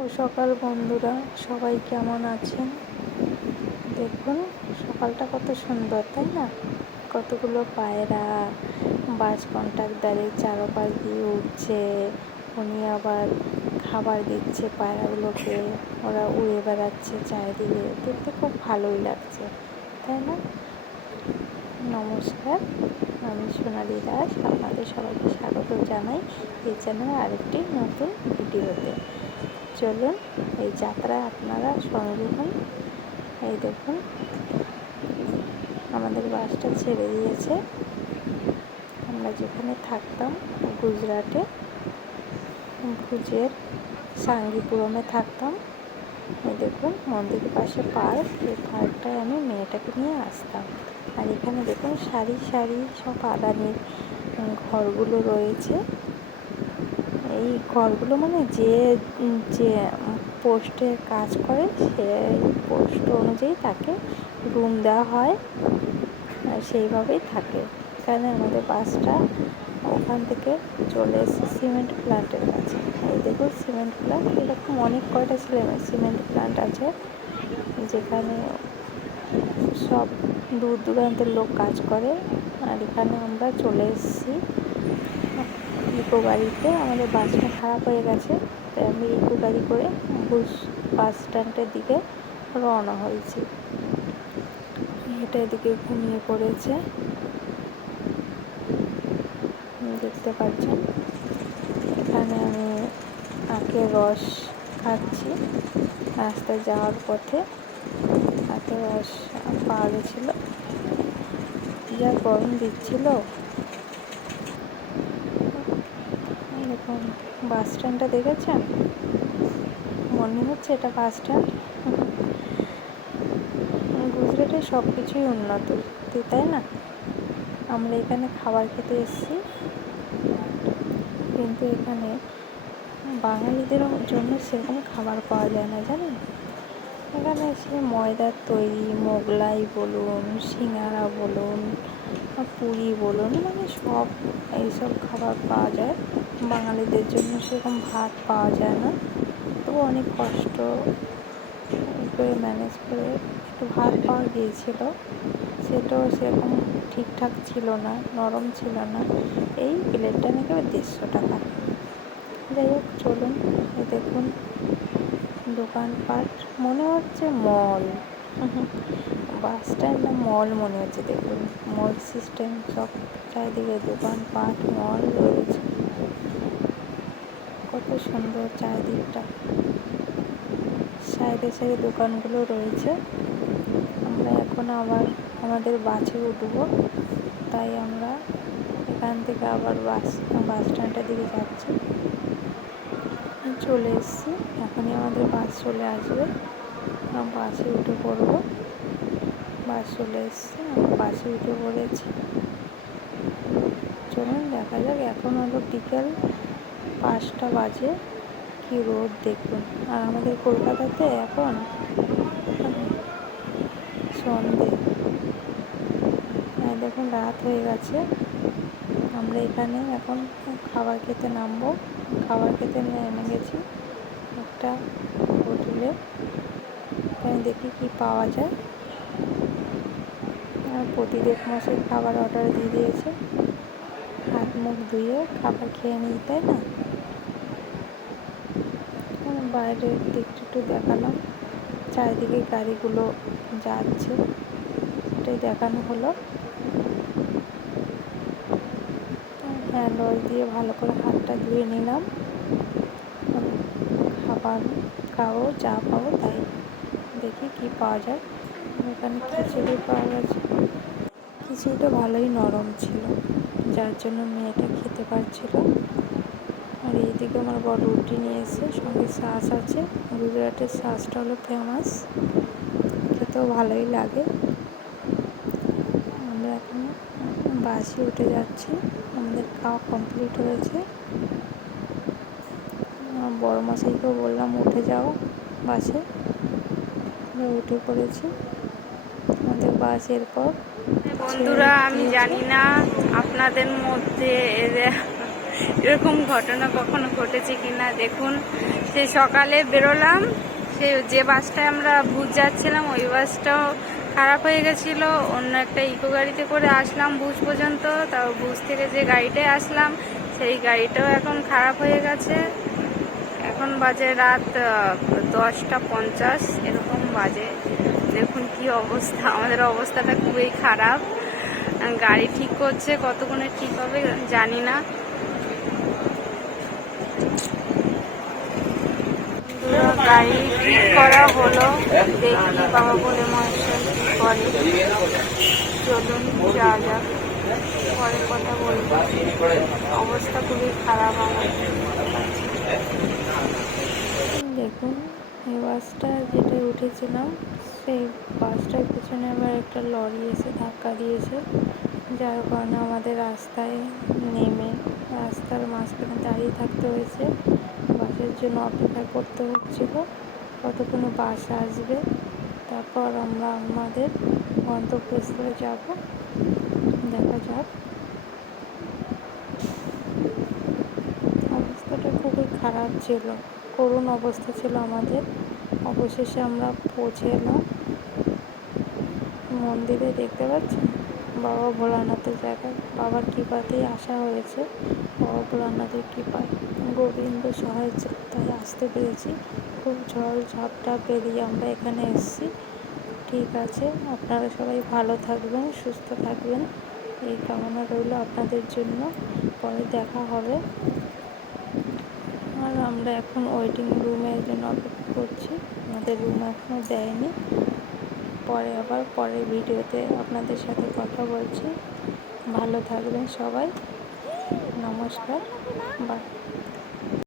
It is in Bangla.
ও সকাল বন্ধুরা, সবাই কেমন আছেন? দেখুন সকালটা কত সুন্দর, তাই না? কতগুলো পায়রা বাস কন্ট্রাক্টরের চারপাশ দিয়ে উঠছে। উনি আবার খাবার দিচ্ছে পায়রাগুলোকে, ওরা উড়ে বেড়াচ্ছে চারিদিকে, দেখতে খুব ভালোই লাগছে, তাই না? নমস্কার, আমি সোনালি দাস, আপনাদের সবাইকে স্বাগত জানাই এই চ্যানেলে আরেকটি নতুন ভিডিওতে। চলুন এই যাত্রায় আপনারা সঙ্গে হন। এই দেখুন আমাদের বাসটা ছেড়ে দিয়েছে। আমরা যেখানে থাকতাম গুজরাটে, ভুজের সাঙ্গিপুরমে থাকতাম। এই দেখুন মন্দিরের পাশে পার্ক, এই পার্কটায় আমি মেয়েটাকে নিয়ে আসতাম। আর এখানে দেখুন সারি সারি সব আদানির ঘরগুলো রয়েছে। এই ঘরগুলো মানে যে যে পোস্টে কাজ করে সেই পোস্ট অনুযায়ী তাকে রুম দেওয়া হয়, সেইভাবেই থাকে। এখানে আমাদের বাসটা ওখান থেকে চলে এসেছে সিমেন্ট প্ল্যান্টের কাছে। এই দেখুন সিমেন্ট প্ল্যান্ট, এরকম অনেক কয়টা সিমেন্ট প্ল্যান্ট আছে যেখানে সব দূর দূরান্তের লোক কাজ করে। আর এখানে আমরা চলে এসেছি ইকো গাড়িতে। আমাদের বাসটা খারাপ হয়ে গেছে, তাই আমি ইকো গাড়ি করে বাস স্ট্যান্ডের দিকে রওনা হয়েছি। এটা এদিকে ঘুমিয়ে পড়েছে, দেখতে পাচ্ছেন। এখানে আমি আখের রস খাচ্ছি, রাস্তায় যাওয়ার পথে আখের রস পাওয়া গেছিল। যা গরম দিচ্ছিল। এরকম বাস স্ট্যান্ডটা দেখেছেন? মনে হচ্ছে এটা বাস স্ট্যান্ড। গুজরাটে সব কিছুই উন্নত, তাই না? আমরা এখানে খাবার খেতে এসেছি, কিন্তু এখানে বাঙালিদের জন্য সেরকম খাবার পাওয়া যায় না, জানেন? এখানে সে ময়দার তৈরি মোগলাই বলুন, সিঙ্গারা বলুন, পুরি বলুন, মানে সব এইসব খাবার পাওয়া যায়। বাঙালিদের জন্য সেরকম ভাত পাওয়া যায় না। তবু অনেক কষ্ট করে ম্যানেজ করে একটু ভাত পাওয়া গিয়েছিল, সেটাও সেরকম ঠিকঠাক ছিল না, নরম ছিল না। এই প্লেটটা নাকি 150 টাকা। যাই হোক, চলুন। এই দেখুন দোকানপাট, মনে হচ্ছে মল। বাস স্ট্যান্ড না মল মনে হচ্ছে। দেখুন মল সিস্টেম, সব চারিদিকে দোকানপাট মল রয়েছে। কত সুন্দর চারিদিকটা, সাইডে সাইডে দোকানগুলো রয়েছে। আমরা এখন আবার আমাদের বাসে উঠবো, তাই আমরা এখান থেকে আবার বাস স্ট্যান্ডের দিকে যাচ্ছি। চলে এসেছি, এখনই আমাদের বাস চলে আসবে, বাসে উঠে পড়বো। বাস চলে এসছে, আমরা বাসে উঠে পড়েছি। চলুন দেখা যাক। এখন হলো বিকেল 5টা বাজে, কি রোদ দেখুন। আর আমাদের কলকাতাতে এখন সন্ধে, দেখুন রাত হয়ে গেছে। আমরা এখানে এখন খাবার খেতে নামবো। খাবার খেতে নেমে গেছি একটা হোটেলে। এখানে দেখি কি পাওয়া যায়। প্রতিদেব মশাই খাবার অর্ডার দিয়ে দিয়েছে, হাত মুখ ধুয়ে খাবার খেয়ে নিই, তাই না? বাইরের দিকটা একটু দেখালাম, চারিদিকে গাড়িগুলো যাচ্ছে, এটাই দেখানো হলো। হ্যান্ড ওয়াশ দিয়ে ভালো করে হাতটা ধুয়ে নিলাম। খাবার খাবো, যা পাবো তাই। দেখি কি পাওয়া যায়। এখানে খিচুড়ি পাওয়া গেছে, খিচুড়িটা ভালোই নরম ছিল, যার জন্য মেয়েটা খেতে পারছিল। আর এইদিকে আমার বড় রুটি নিয়ে এসে সঙ্গে শাঁস আছে। গুজরাটের শাঁসটা হলো ফেমাস, খেতেও ভালোই লাগে। আমরা এখন বাসে উঠে যাচ্ছি, আমাদের খাওয়া কমপ্লিট হয়েছে। বড় মশাইকেও বললাম উঠে যাও বাসে, আমরা উঠে পড়েছি। আমাদের বাস এরপর বন্ধুরা, আমি জানি না আপনাদের মধ্যে এরকম ঘটনা কখনো ঘটেছে কিনা। দেখুন সেই সকালে বেরোলাম, যে বাসটায় আমরা ভুজ যাচ্ছিলাম ওই বাসটাও খারাপ হয়ে গেছিলো। অন্য একটা ইকো গাড়িতে করে আসলাম ভুজ পর্যন্ত, তাও ভুজ থেকে যে গাড়িটায় আসলাম সেই গাড়িটাও এখন খারাপ হয়ে গেছে। এখন বাজে রাত 10:50 এরকম বাজে। দেখুন কি অবস্থা, আমাদের অবস্থাটা খুবই খারাপ। গাড়ি ঠিক করছে, কতক্ষণে ঠিক হবে জানি না। গাড়ি ঠিক করা হলো, দেখি বাবা বলে মহাশয় কি করে। চলুন যা যাক, পরে কথা বলবো। অবস্থা খুবই খারাপ আমার। দেখুন এই বাসটা যেটা উঠেছিলাম সেই বাসটার পিছনে আবার একটা লরি এসে ধাক্কা দিয়েছে, যার কারণে আমাদের রাস্তায় নেমে রাস্তার মাঝখানে দাঁড়িয়ে থাকতে হয়েছে। বাসের জন্য অপেক্ষা করতে হচ্ছিল কতক্ষণে বাস আসবে, তারপর আমরা আমাদের গন্তব্যস্থলে যাব। দেখা যাক। অবস্থাটা খুবই খারাপ ছিল, করুণ অবস্থা ছিল আমাদের। অবশেষে আমরা পৌঁছে এলাম মন্দিরে। দেখতে পাচ্ছেন বাবা ভোলানাথের জায়গায়, বাবার কৃপাতেই আসা হয়েছে। বাবা ভোলানাথের কৃপায় গোবিন্দ সহায় ছিল তাই আসতে পেরেছি। খুব ঝড় ঝাপটা পেরিয়ে আমরা এখানে এসেছি। ঠিক আছে, আপনারা সবাই ভালো থাকবেন, সুস্থ থাকবেন, এই কামনা রইল আপনাদের জন্য। পরে দেখা হবে। আর আমরা এখন ওয়েটিং রুমের জন্য অপেক্ষা করছি, আমাদের রুম এখনও দেয়নি। পরে আবার পরের ভিডিওতে আপনাদের সাথে কথা বলছি। ভালো থাকবেন সবাই, নমস্কার, বাই।